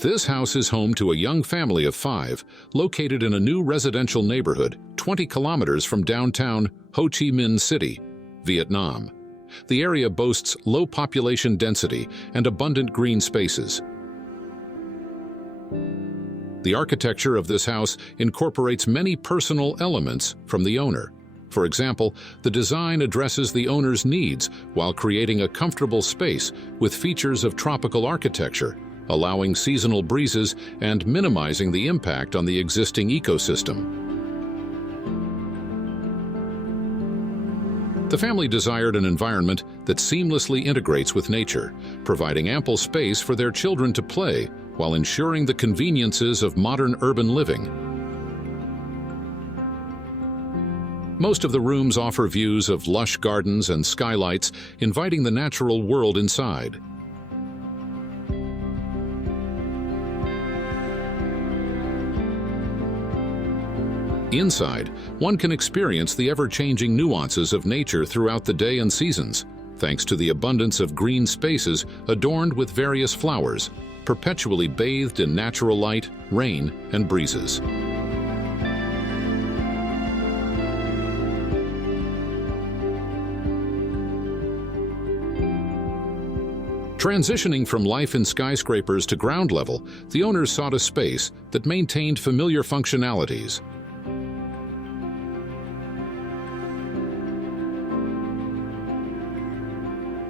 This house is home to a young family of 5, located in a new residential neighborhood 20 kilometers from downtown Ho Chi Minh City, Vietnam. The area boasts low population density and abundant green spaces. The architecture of this house incorporates many personal elements from the owner. For example, the design addresses the owner's needs while creating a comfortable space with features of tropical architecture, allowing seasonal breezes and minimizing the impact on the existing ecosystem. The family desired an environment that seamlessly integrates with nature, providing ample space for their children to play while ensuring the conveniences of modern urban living. Most of the rooms offer views of lush gardens and skylights, inviting the natural world inside. Inside, one can experience the ever-changing nuances of nature throughout the day and seasons, thanks to the abundance of green spaces adorned with various flowers, perpetually bathed in natural light, rain, and breezes. Transitioning from life in skyscrapers to ground level, the owners sought a space that maintained familiar functionalities.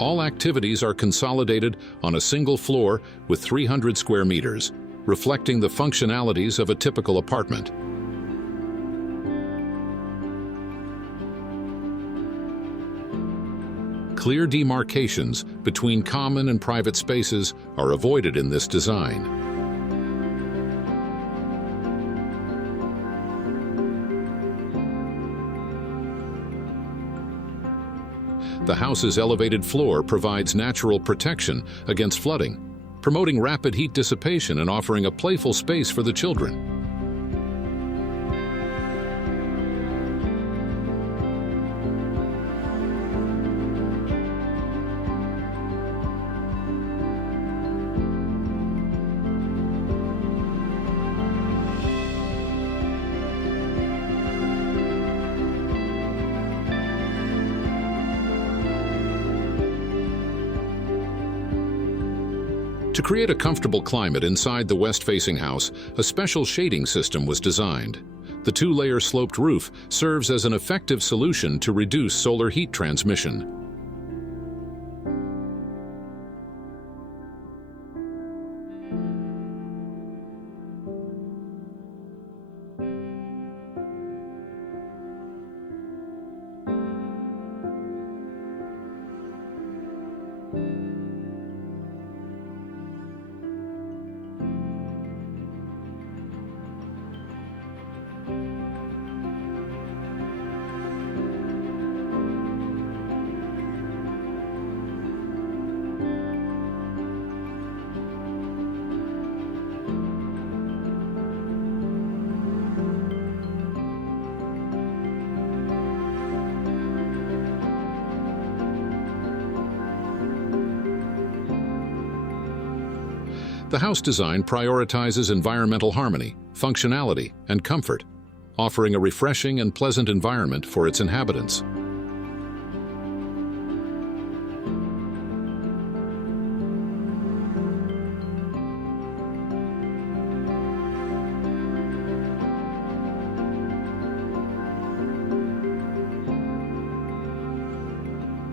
All activities are consolidated on a single floor with 300 square meters, reflecting the functionalities of a typical apartment. Clear demarcations between common and private spaces are avoided in this design. The house's elevated floor provides natural protection against flooding, promoting rapid heat dissipation and offering a playful space for the children. To create a comfortable climate inside the west-facing house, a special shading system was designed. The 2-layer sloped roof serves as an effective solution to reduce solar heat transmission. The house design prioritizes environmental harmony, functionality, and comfort, offering a refreshing and pleasant environment for its inhabitants.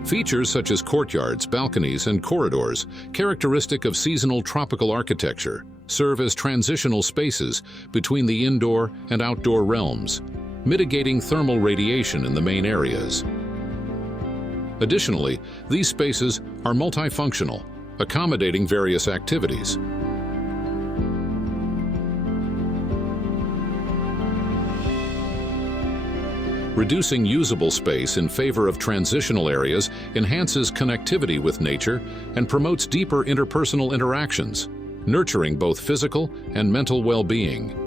Features such as courtyards, balconies, and corridors, characteristic of seasonal tropical architecture, serve as transitional spaces between the indoor and outdoor realms, mitigating thermal radiation in the main areas. Additionally, these spaces are multifunctional, accommodating various activities. Reducing usable space in favor of transitional areas enhances connectivity with nature and promotes deeper interpersonal interactions, nurturing both physical and mental well-being.